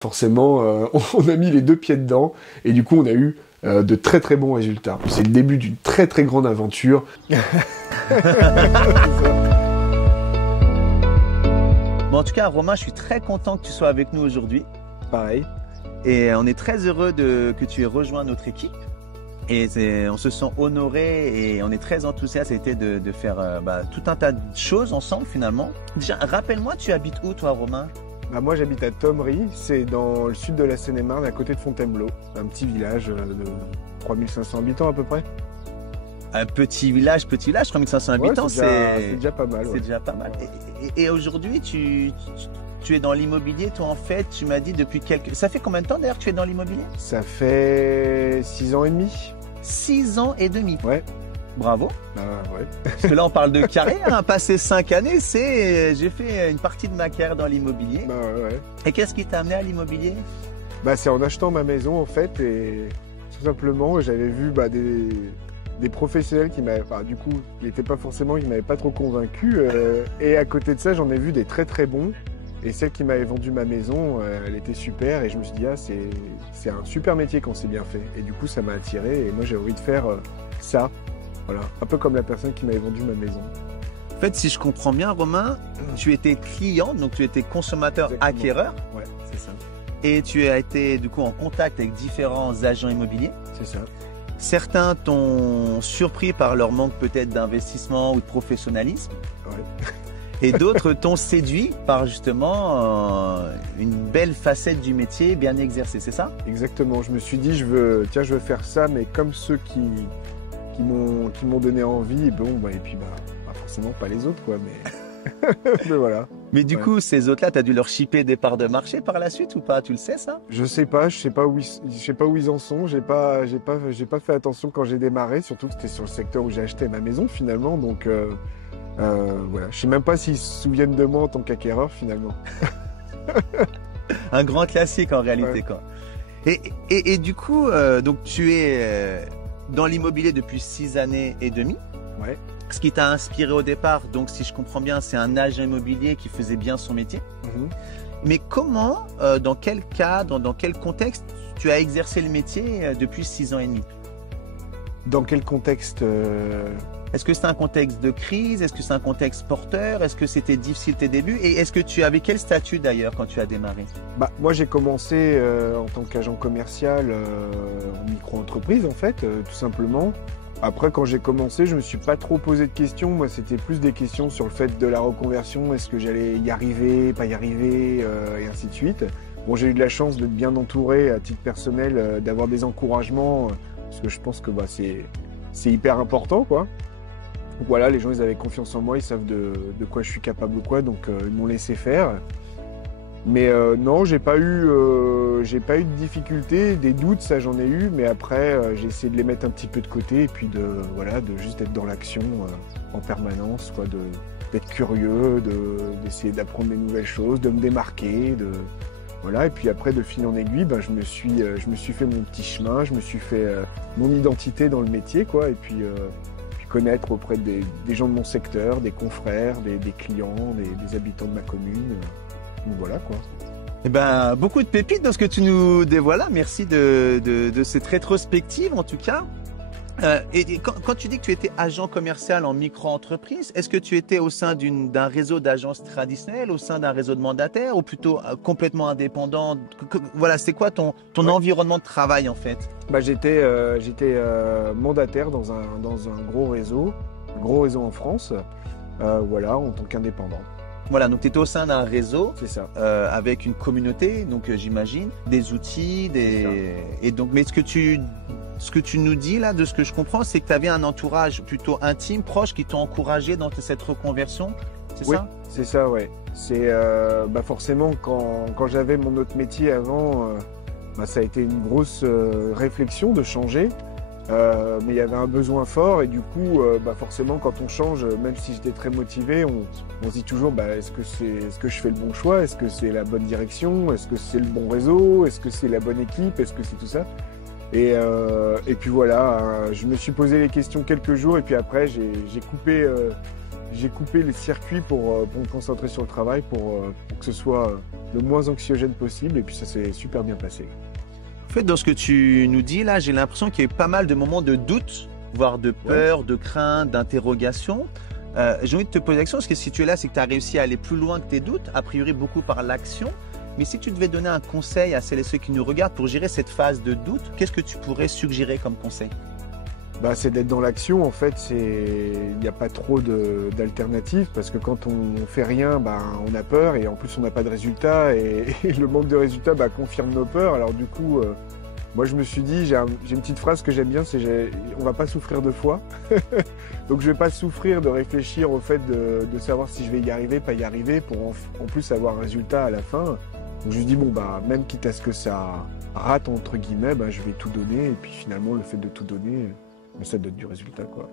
Forcément, on a mis les deux pieds dedans et du coup on a eu de très très bons résultats. C'est le début d'une très très grande aventure. Bon, en tout cas, Romain, je suis très content que tu sois avec nous aujourd'hui. Pareil. Et on est très heureux que tu aies rejoint notre équipe. Et on se sent honoré et on est très enthousiaste de faire tout un tas de choses ensemble finalement. Déjà, rappelle-moi, tu habites où toi, Romain? Bah moi j'habite à Thomery, c'est dans le sud de la Seine-et-Marne, à côté de Fontainebleau. Un petit village de 3500 habitants à peu près. Un petit village, 3500 habitants, ouais, c'est déjà pas mal. C'est ouais. déjà pas mal. Et aujourd'hui, tu es dans l'immobilier, toi en fait, tu m'as dit depuis quelques... Ça fait combien de temps d'ailleurs que tu es dans l'immobilier? Ça fait 6 ans et demi. 6 ans et demi. Ouais. Bravo. Ouais. Parce que là, on parle de carrière. Hein. Passer 5 années, j'ai fait une partie de ma carrière dans l'immobilier. Ouais. Et qu'est-ce qui t'a amené à l'immobilier? C'est en achetant ma maison en fait et tout simplement j'avais vu des professionnels qui m'avaient, du coup, ils n'étaient pas forcément, ils m'avaient pas trop convaincu. Et à côté de ça, j'en ai vu des très très bons. Et celle qui m'avait vendu ma maison, elle était super. Et je me suis dit, c'est un super métier quand c'est bien fait. Et du coup, ça m'a attiré. Et moi, j'ai envie de faire ça. Voilà, un peu comme la personne qui m'avait vendu ma maison. En fait, si je comprends bien, Romain, tu étais client, donc tu étais consommateur acquéreur. Ouais, c'est ça. Et tu as été du coup en contact avec différents agents immobiliers. C'est ça. Certains t'ont surpris par leur manque peut-être d'investissement ou de professionnalisme. Ouais. Et d'autres t'ont séduit par justement une belle facette du métier bien exercée, c'est ça? Exactement. Je me suis dit, je veux faire ça, mais comme ceux qui m'ont donné envie. Et puis forcément pas les autres, quoi. Mais voilà. Mais du coup, ces autres-là, tu as dû leur shipper des parts de marché par la suite ou pas? Tu le sais, ça? Je sais pas où ils en sont. J'ai pas fait attention quand j'ai démarré, surtout que c'était sur le secteur où j'ai acheté ma maison finalement. Donc voilà, je sais même pas s'ils se souviennent de moi en tant qu'acquéreur finalement. Un grand classique en réalité, quoi. Et du coup, donc tu es dans l'immobilier depuis 6 années et demie. Ouais. Ce qui t'a inspiré au départ, donc si je comprends bien, c'est un agent immobilier qui faisait bien son métier. Mais comment, dans quel cadre, dans quel contexte tu as exercé le métier depuis 6 ans et demi? Dans quel contexte Est-ce que c'est un contexte de crise? Est-ce que c'est un contexte porteur? Est-ce que c'était difficile tes débuts? Et est-ce que tu avais quel statut d'ailleurs quand tu as démarré? Moi j'ai commencé en tant qu'agent commercial en micro-entreprise en fait, tout simplement. Après, quand j'ai commencé, je me suis pas trop posé de questions. Moi, c'était plus des questions sur le fait de la reconversion. Est-ce que j'allais y arriver, pas y arriver, et ainsi de suite. Bon, j'ai eu de la chance d'être bien entouré à titre personnel, d'avoir des encouragements, parce que je pense que c'est hyper important, quoi. Donc, voilà, les gens, ils avaient confiance en moi, ils savent de quoi je suis capable ou quoi, donc ils m'ont laissé faire. Mais non, j'ai pas eu de difficultés, des doutes, ça j'en ai eu, mais après j'ai essayé de les mettre un petit peu de côté et puis de juste être dans l'action en permanence, quoi, d'être curieux, d'essayer d'apprendre des nouvelles choses, de me démarquer, voilà. Et puis après de fil en aiguille, je me suis fait mon petit chemin, je me suis fait mon identité dans le métier, quoi, et puis connaître auprès des gens de mon secteur, des confrères, des clients, des habitants de ma commune. Donc voilà, quoi. Eh ben, beaucoup de pépites dans ce que tu nous dévoiles là. Merci de cette rétrospective en tout cas. Et quand tu dis que tu étais agent commercial en micro-entreprise, est-ce que tu étais au sein d'un réseau d'agences traditionnelles, au sein d'un réseau de mandataires ou plutôt complètement indépendant? Voilà, c'est quoi ton environnement de travail en fait? J'étais mandataire dans un gros réseau en France, voilà, en tant qu'indépendant. Voilà, donc tu étais au sein d'un réseau. C'est ça. Avec une communauté, donc j'imagine, des outils, et donc, mais ce que tu nous dis là, de ce que je comprends, c'est que tu avais un entourage plutôt intime, proche, qui t'ont encouragé dans cette reconversion, c'est ça? Oui, c'est ça, ouais. C'est forcément quand j'avais mon autre métier avant, ça a été une grosse réflexion de changer. Mais il y avait un besoin fort et du coup, forcément, quand on change, même si j'étais très motivé, on se dit toujours, est-ce que je fais le bon choix? Est-ce que c'est la bonne direction? Est-ce que c'est le bon réseau? Est-ce que c'est la bonne équipe? Est-ce que c'est tout ça? Et puis voilà, je me suis posé les questions quelques jours et puis après, j'ai coupé j'ai coupé les circuits pour me concentrer sur le travail, pour que ce soit le moins anxiogène possible. Et puis ça s'est super bien passé. En fait, dans ce que tu nous dis là, j'ai l'impression qu'il y a eu pas mal de moments de doute, voire de peur, de crainte, d'interrogation. J'ai envie de te poser la question, parce que si tu es là, c'est que tu as réussi à aller plus loin que tes doutes, a priori beaucoup par l'action. Mais si tu devais donner un conseil à celles et ceux qui nous regardent pour gérer cette phase de doute, qu'est-ce que tu pourrais suggérer comme conseil? C'est d'être dans l'action, en fait, il n'y a pas trop d'alternatives, parce que quand on fait rien, on a peur, et en plus on n'a pas de résultats, et le manque de résultats confirme nos peurs. Alors du coup, moi je me suis dit, j'ai une petite phrase que j'aime bien, c'est on va pas souffrir deux fois. Donc je vais pas souffrir de réfléchir au fait de savoir si je vais y arriver, pas y arriver, pour en plus avoir un résultat à la fin. Donc je me dis, même quitte à ce que ça rate, entre guillemets, je vais tout donner, et puis finalement le fait de tout donner, ça donne du résultat, quoi.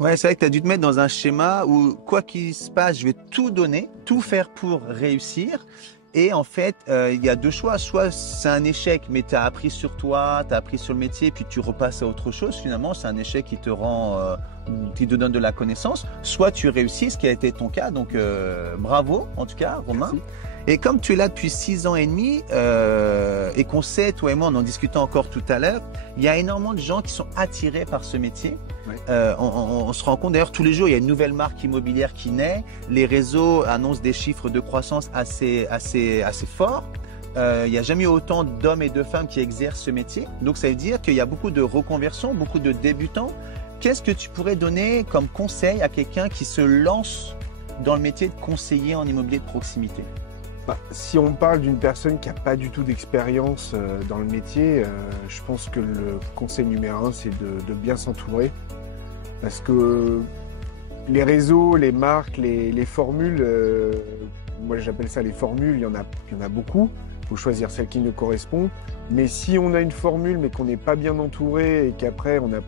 Ouais, c'est vrai que tu as dû te mettre dans un schéma où, quoi qu'il se passe, je vais tout donner, tout faire pour réussir. Et en fait, il y a deux choix. Soit c'est un échec, mais tu as appris sur toi, tu as appris sur le métier, puis tu repasses à autre chose. Finalement, c'est un échec qui te rend, qui te donne de la connaissance. Soit tu réussis, ce qui a été ton cas. Donc, bravo, en tout cas, Romain. Merci. Et comme tu es là depuis 6 ans et demi, et qu'on sait, toi et moi, en discutant encore tout à l'heure, il y a énormément de gens qui sont attirés par ce métier. Ouais. On se rend compte, d'ailleurs, tous les jours, il y a une nouvelle marque immobilière qui naît. Les réseaux annoncent des chiffres de croissance assez forts. Il n'y a jamais eu autant d'hommes et de femmes qui exercent ce métier. Donc, ça veut dire qu'il y a beaucoup de reconversions, beaucoup de débutants. Qu'est-ce que tu pourrais donner comme conseil à quelqu'un qui se lance dans le métier de conseiller en immobilier de proximité? Si on parle d'une personne qui n'a pas du tout d'expérience dans le métier, je pense que le conseil numéro 1, c'est de bien s'entourer. Parce que les réseaux, les marques, les formules, moi j'appelle ça les formules, il y en a beaucoup. Il faut choisir celle qui nous correspond. Mais si on a une formule mais qu'on n'est pas bien entouré et qu'après on ne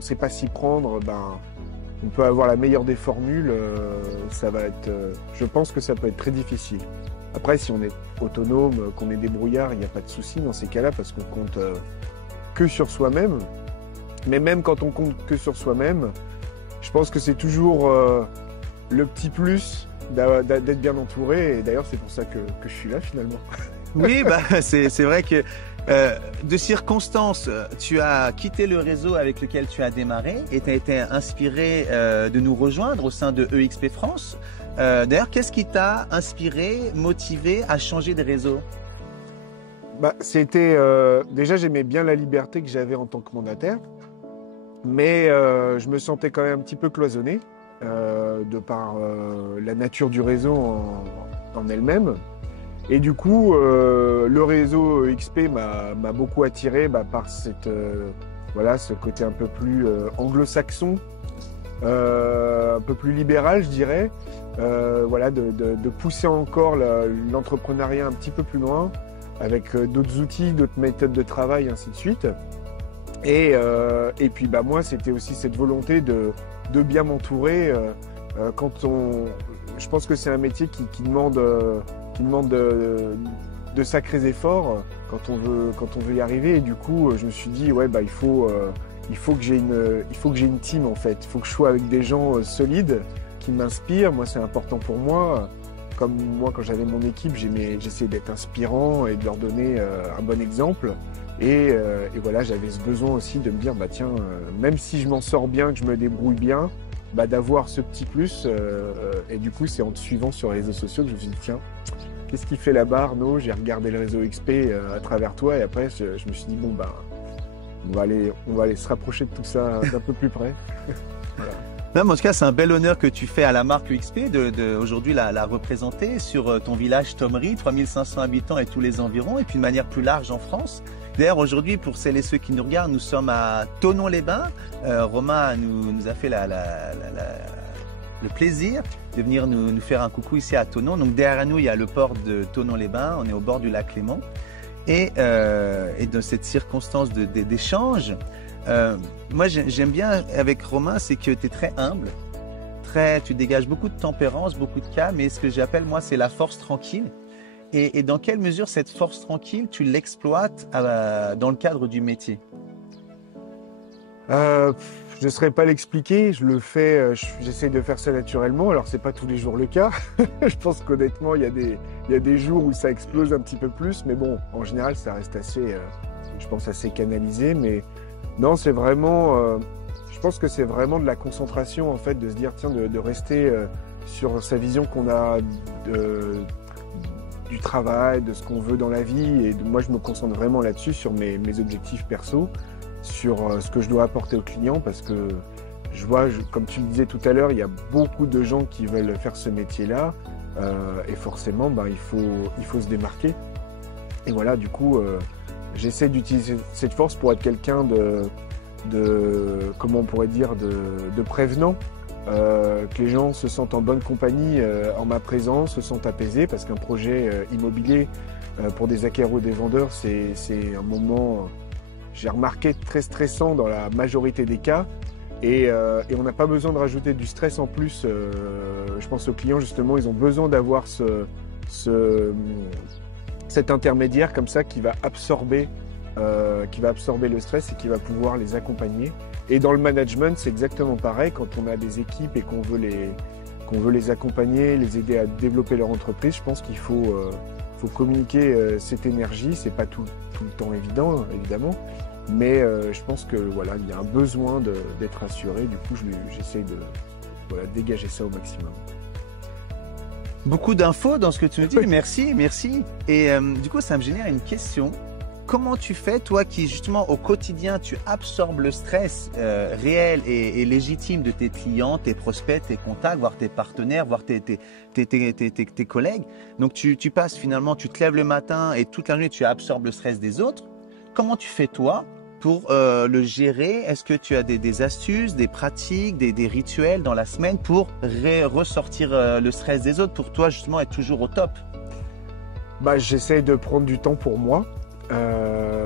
sait pas s'y prendre, on peut avoir la meilleure des formules, je pense que ça peut être très difficile. Après, si on est autonome, qu'on est débrouillard, il n'y a pas de souci dans ces cas-là parce qu'on compte que sur soi-même. Mais même quand on compte que sur soi-même, je pense que c'est toujours le petit plus d'être bien entouré. Et d'ailleurs, c'est pour ça que je suis là finalement. Oui, c'est vrai que de circonstances, tu as quitté le réseau avec lequel tu as démarré et tu as été inspiré de nous rejoindre au sein de EXP France. D'ailleurs, qu'est-ce qui t'a inspiré, motivé à changer de réseau? C'était déjà, j'aimais bien la liberté que j'avais en tant que mandataire, mais je me sentais quand même un petit peu cloisonné de par la nature du réseau en elle-même. Et du coup, le réseau XP m'a beaucoup attiré par ce côté un peu plus anglo-saxon, un peu plus libéral, je dirais. De pousser encore l'entrepreneuriat un petit peu plus loin, avec d'autres outils, d'autres méthodes de travail, ainsi de suite. Et puis moi, c'était aussi cette volonté de bien m'entourer. Je pense que c'est un métier qui demande de sacrés efforts quand on veut y arriver. Et du coup, je me suis dit il faut que j'ai une team en fait. Il faut que je sois avec des gens solides qui m'inspirent. Moi, c'est important pour moi. Comme moi, quand j'avais mon équipe, j'essayais d'être inspirant et de leur donner un bon exemple. Et voilà, j'avais ce besoin aussi de me dire même si je m'en sors bien, que je me débrouille bien, d'avoir ce petit plus. Et du coup, c'est en te suivant sur les réseaux sociaux que je me suis dit tiens, qu'est-ce qu'il fait là-bas, Arnaud? J'ai regardé le réseau XP à travers toi et après je me suis dit on va aller se rapprocher de tout ça d'un peu plus près. Voilà. Non, mais en tout cas, c'est un bel honneur que tu fais à la marque XP de aujourd'hui la représenter sur ton village Thomery, 3500 habitants et tous les environs, et puis de manière plus large en France. D'ailleurs, aujourd'hui, pour celles et ceux qui nous regardent, nous sommes à Thonon-les-Bains. Romain nous a fait le plaisir de venir nous faire un coucou ici à Thonon. Donc derrière nous, il y a le port de Thonon-les-Bains. On est au bord du lac Léman. Et dans cette circonstance d'échange, moi j'aime bien avec Romain, c'est que tu es très humble, tu dégages beaucoup de tempérance, beaucoup de calme, et ce que j'appelle moi c'est la force tranquille. Et dans quelle mesure cette force tranquille tu l'exploites dans le cadre du métier? Je ne saurais pas l'expliquer, je le fais, j'essaie de faire ça naturellement, alors c'est pas tous les jours le cas. Je pense qu'honnêtement, il y a des jours où ça explose un petit peu plus, mais bon, en général, ça reste assez, je pense, assez canalisé. Mais non, c'est vraiment, je pense que c'est vraiment de la concentration, en fait, de se dire, tiens, de rester sur sa vision qu'on a du travail, de ce qu'on veut dans la vie. Et moi, je me concentre vraiment là-dessus, sur mes objectifs perso, sur ce que je dois apporter aux clients, parce que je vois, comme tu le disais tout à l'heure, il y a beaucoup de gens qui veulent faire ce métier-là, et forcément, ben, il faut se démarquer. Et voilà, du coup, j'essaie d'utiliser cette force pour être quelqu'un comment on pourrait dire, de prévenant, que les gens se sentent en bonne compagnie en ma présence, se sentent apaisés, parce qu'un projet immobilier pour des acquéreurs ou des vendeurs, c'est un moment, j'ai remarqué, très stressant dans la majorité des cas. Et on n'a pas besoin de rajouter du stress en plus. Je pense aux clients, justement, ils ont besoin d'avoir cet intermédiaire comme ça qui va absorber le stress et qui va pouvoir les accompagner. Et dans le management, c'est exactement pareil. Quand on a des équipes et qu'on veut les accompagner, les aider à développer leur entreprise, je pense qu'il faut communiquer cette énergie. C'est pas tout le temps évident, évidemment. Mais je pense que voilà, il y a un besoin d'être assuré. Du coup, j'essaie de dégager ça au maximum. Beaucoup d'infos dans ce que tu nous dis. Merci, merci. Et du coup, ça me génère une question. Comment tu fais, toi qui justement au quotidien, tu absorbes le stress réel et légitime de tes clients, tes prospects, tes contacts, voire tes partenaires, voire tes collègues. Donc tu passes finalement, tu te lèves le matin et toute la journée, tu absorbes le stress des autres. Comment tu fais toi pour le gérer? Est-ce que tu as des astuces, des pratiques, des rituels dans la semaine pour ressortir le stress des autres, pour toi justement être toujours au top? Bah, j'essaie de prendre du temps pour moi,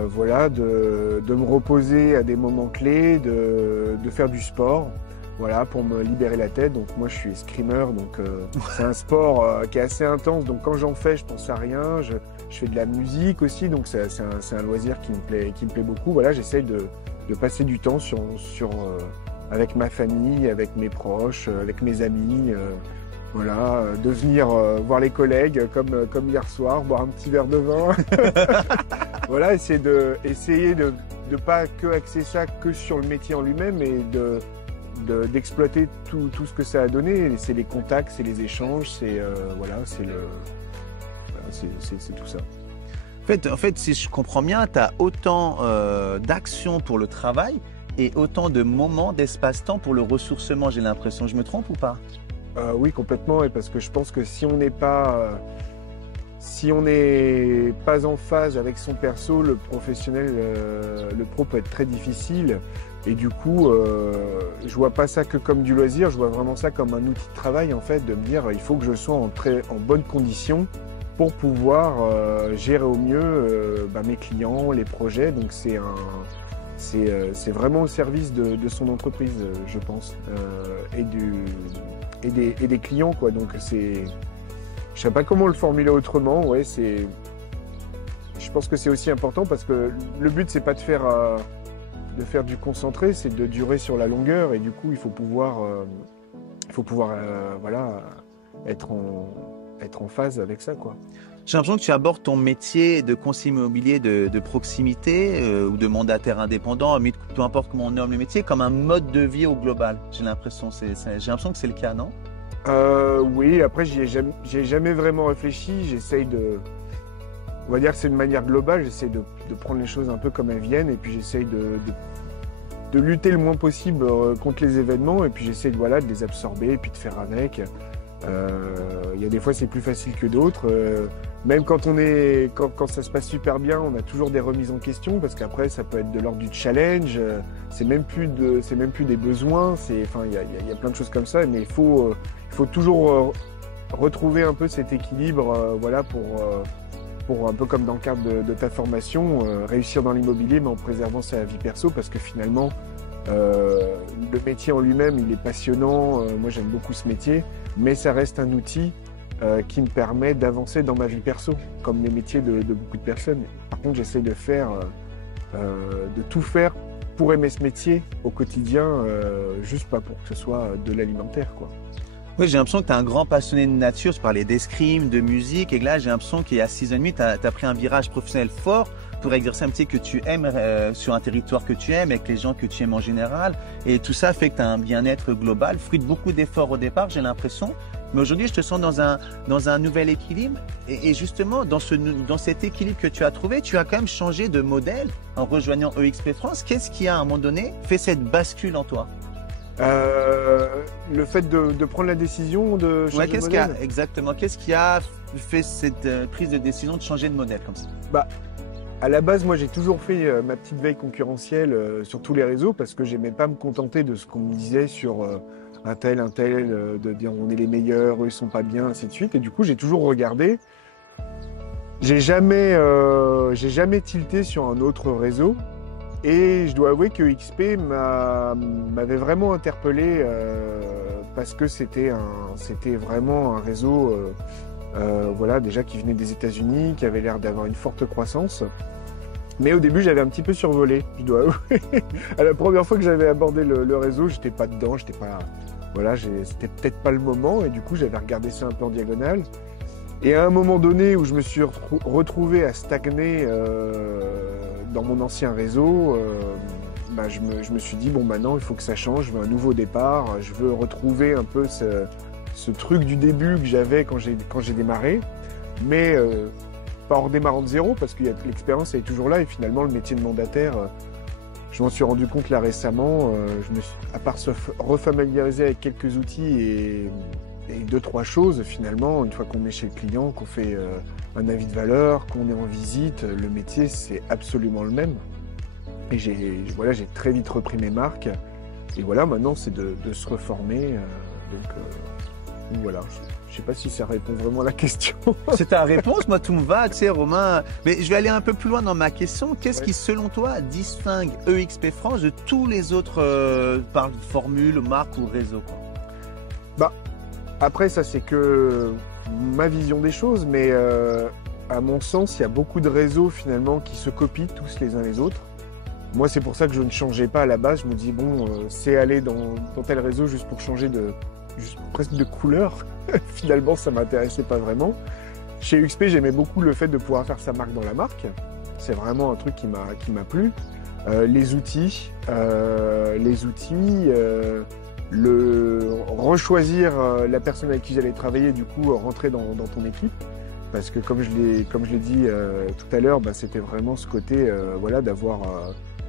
voilà, de me reposer à des moments clés, de faire du sport, voilà, pour me libérer la tête. Donc moi je suis escrimeur, donc c'est un sport qui est assez intense, donc quand j'en fais je pense à rien. Je fais de la musique aussi, donc c'est un loisir qui me plaît beaucoup. Voilà, j'essaie de passer du temps avec ma famille, avec mes proches, avec mes amis, voilà, de venir voir les collègues comme hier soir, boire un petit verre de vin. Voilà, essayer de pas que axer ça que sur le métier en lui-même, mais d'exploiter tout ce que ça a donné. C'est les contacts, c'est les échanges, c'est tout ça. En fait, si je comprends bien, tu as autant d'actions pour le travail et autant de moments, d'espace-temps pour le ressourcement, j'ai l'impression. Je me trompe ou pas? Oui, complètement, et parce que je pense que si on n'est pas en phase avec son perso, le professionnel, le pro peut être très difficile. Et du coup, je vois pas ça que comme du loisir, je vois vraiment ça comme un outil de travail, en fait, de me dire il faut que je sois en bonne condition pour pouvoir gérer au mieux mes clients, les projets. Donc c'est vraiment au service de son entreprise, je pense, et des clients, quoi. Donc je sais pas comment le formuler autrement. Ouais, je pense que c'est aussi important, parce que le but c'est pas de faire du concentré, c'est de durer sur la longueur, et du coup il faut pouvoir voilà, être en phase avec ça, quoi. J'ai l'impression que tu abordes ton métier de conseiller immobilier de proximité ou de mandataire indépendant, peu importe comment on nomme le métier, comme un mode de vie au global. J'ai l'impression que c'est le cas, non? Oui, après j'y ai jamais vraiment réfléchi. On va dire que c'est une manière globale, j'essaie de prendre les choses un peu comme elles viennent, et puis j'essaie de lutter le moins possible contre les événements, et puis j'essaie de les absorber et puis de faire avec. Il y a des fois c'est plus facile que d'autres. Même quand ça se passe super bien, on a toujours des remises en question, parce qu'après ça peut être de l'ordre du challenge. C'est même plus des besoins. Il y a plein de choses comme ça, mais il faut toujours retrouver un peu cet équilibre, voilà, pour un peu comme dans le cadre de ta formation, réussir dans l'immobilier, mais en préservant sa vie perso, parce que finalement le métier en lui-même il est passionnant. Moi j'aime beaucoup ce métier, mais ça reste un outil qui me permet d'avancer dans ma vie perso, comme les métiers de beaucoup de personnes. Par contre, j'essaie de tout faire pour aimer ce métier au quotidien, juste pas pour que ce soit de l'alimentaire, quoi. Oui, j'ai l'impression que tu es un grand passionné de nature. Tu parlais d'escrime, de musique. Et là, j'ai l'impression qu'il y a 6 ans et demi, tu as pris un virage professionnel fort pour exercer un métier que tu aimes sur un territoire que tu aimes, avec les gens que tu aimes en général. Et tout ça fait que tu as un bien-être global, fruit de beaucoup d'efforts au départ, j'ai l'impression. Mais aujourd'hui, je te sens dans un nouvel équilibre. Et justement, dans cet équilibre que tu as trouvé, tu as quand même changé de modèle en rejoignant EXP France. Qu'est-ce qui a, à un moment donné, fait cette bascule en toi? Le fait de prendre la décision de changer de modèle. Exactement. Qu'est-ce qui a fait cette prise de décision de changer de modèle comme ça? Bah, à la base, moi, j'ai toujours fait ma petite veille concurrentielle sur tous les réseaux parce que j'aimais pas me contenter de ce qu'on me disait sur un tel, de dire on est les meilleurs, eux ils sont pas bien, ainsi de suite. Et du coup, j'ai toujours regardé. J'ai jamais tilté sur un autre réseau. Et je dois avouer que XP m'avait vraiment interpellé parce que c'était vraiment un réseau voilà, déjà qui venait des États-Unis, qui avait l'air d'avoir une forte croissance. Mais au début, j'avais un petit peu survolé, je dois avouer. À la première fois que j'avais abordé le réseau, j'étais pas dedans, voilà, c'était peut-être pas le moment, et du coup, j'avais regardé ça un peu en diagonale. Et à un moment donné où je me suis retrouvé à stagner dans mon ancien réseau, je me suis dit, bon, maintenant, il faut que ça change, je veux un nouveau départ, je veux retrouver un peu ce truc du début que j'avais quand j'ai démarré, mais pas en redémarrant de zéro, parce que l'expérience est toujours là, et finalement, le métier de mandataire, je m'en suis rendu compte là récemment, à part se refamiliariser avec quelques outils et 2-3 choses, finalement, une fois qu'on est chez le client, qu'on fait un avis de valeur, qu'on est en visite, le métier, c'est absolument le même. Et j'ai très vite repris mes marques. Et voilà, maintenant, c'est de se reformer. Donc voilà, je ne sais pas si ça répond vraiment à la question. C'est ta réponse, moi tout me va, tu sais Romain. Mais je vais aller un peu plus loin dans ma question. Qu'est-ce qui, selon toi, distingue EXP France de tous les autres formules, marques ou réseaux, quoi? Bah, après, ça c'est que ma vision des choses, mais à mon sens, il y a beaucoup de réseaux finalement qui se copient tous les uns les autres. Moi, c'est pour ça que je ne changeais pas à la base. Je me dis, bon, c'est aller dans tel réseau juste pour changer presque de couleur. Finalement, ça m'intéressait pas vraiment. Chez UXP, j'aimais beaucoup le fait de pouvoir faire sa marque dans la marque. C'est vraiment un truc qui m'a plu. Les outils, rechoisir la personne avec qui j'allais travailler, du coup, rentrer dans ton équipe. Parce que comme je l'ai dit tout à l'heure, c'était vraiment ce côté, voilà, d'avoir...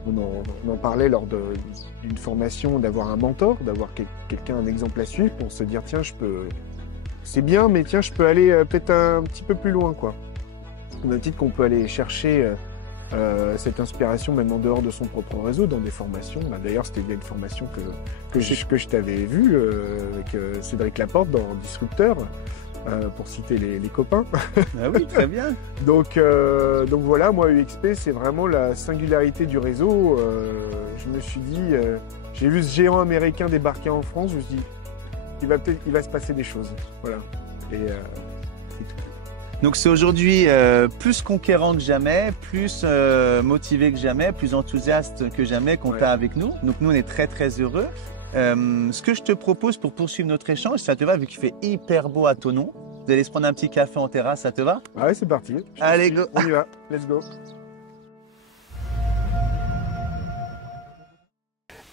On en parlait lors d'une formation, d'avoir un mentor, d'avoir quelqu'un, un exemple à suivre pour se dire tiens, c'est bien, mais tiens, je peux aller peut-être un petit peu plus loin, quoi. Au même titre qu'on peut aller chercher cette inspiration même en dehors de son propre réseau, dans des formations. D'ailleurs, c'était bien une formation que je t'avais vue avec Cédric Laporte dans Disrupteur. Pour citer les copains. Ah oui, très bien. Donc voilà, moi UXP, c'est vraiment la singularité du réseau. Je me suis dit, j'ai vu ce géant américain débarquer en France, je me suis dit, il va se passer des choses. Voilà. Et c'est tout. Donc c'est aujourd'hui plus conquérant que jamais, plus motivé que jamais, plus enthousiaste que jamais qu'on t'a avec nous. Donc nous, on est très très heureux. Ce que je te propose pour poursuivre notre échange, ça te va, vu qu'il fait hyper beau à Thonon, vous allez se prendre un petit café en terrasse, ça te va? Ouais, c'est parti. Allez, go. On y va, let's go.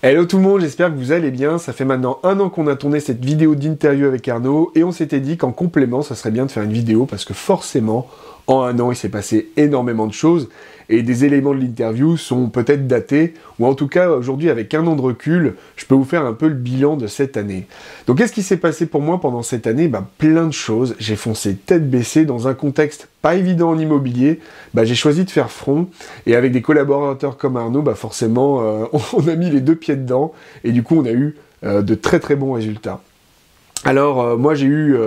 Hello tout le monde, j'espère que vous allez bien. Ça fait maintenant 1 an qu'on a tourné cette vidéo d'interview avec Arnaud et on s'était dit qu'en complément, ça serait bien de faire une vidéo parce que forcément, en 1 an, il s'est passé énormément de choses et des éléments de l'interview sont peut-être datés ou en tout cas, aujourd'hui, avec 1 an de recul, je peux vous faire un peu le bilan de cette année. Donc, qu'est-ce qui s'est passé pour moi pendant cette année? Plein de choses. J'ai foncé tête baissée dans un contexte pas évident en immobilier. J'ai choisi de faire front et avec des collaborateurs comme Arnaud, forcément, on a mis les 2 pieds dedans et du coup, on a eu de très très bons résultats. Alors, moi, j'ai eu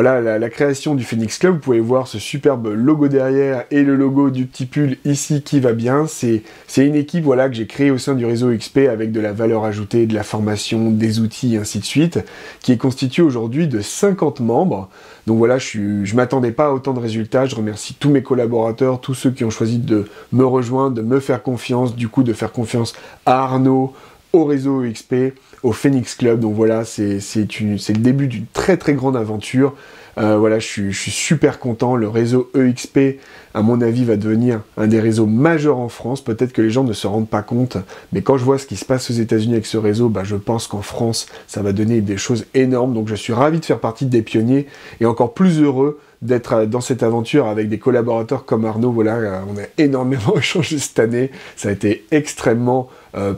voilà, la création du Phoenix Club. Vous pouvez voir ce superbe logo derrière et le logo du petit pull ici qui va bien. C'est une équipe voilà, que j'ai créée au sein du réseau XP avec de la valeur ajoutée, de la formation, des outils et ainsi de suite, qui est constituée aujourd'hui de 50 membres. Donc voilà, je m'attendais pas à autant de résultats. Je remercie tous mes collaborateurs, tous ceux qui ont choisi de me rejoindre, de me faire confiance, du coup de faire confiance à Arnaud, au réseau XP, au Phoenix Club. Donc voilà, c'est le début d'une très très grande aventure. Voilà, je suis super content. Le réseau EXP, à mon avis, va devenir un des réseaux majeurs en France. Peut-être que les gens ne se rendent pas compte, mais quand je vois ce qui se passe aux États-Unis avec ce réseau, je pense qu'en France, ça va donner des choses énormes. Donc je suis ravi de faire partie des pionniers et encore plus heureux d'être dans cette aventure avec des collaborateurs comme Arnaud. Voilà, on a énormément échangé cette année. Ça a été extrêmement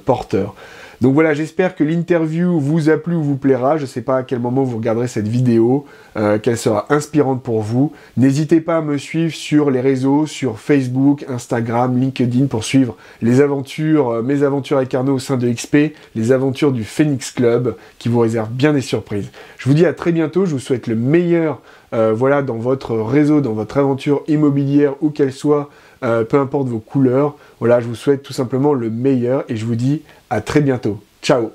porteur. Donc voilà, j'espère que l'interview vous a plu ou vous plaira. Je ne sais pas à quel moment vous regarderez cette vidéo, qu'elle sera inspirante pour vous. N'hésitez pas à me suivre sur les réseaux, sur Facebook, Instagram, LinkedIn pour suivre les aventures, mes aventures avec Arnaud au sein de XP, les aventures du Phoenix Club qui vous réservent bien des surprises. Je vous dis à très bientôt, je vous souhaite le meilleur voilà, dans votre réseau, dans votre aventure immobilière, où qu'elle soit, peu importe vos couleurs. Voilà, je vous souhaite tout simplement le meilleur et je vous dis à très bientôt. Ciao!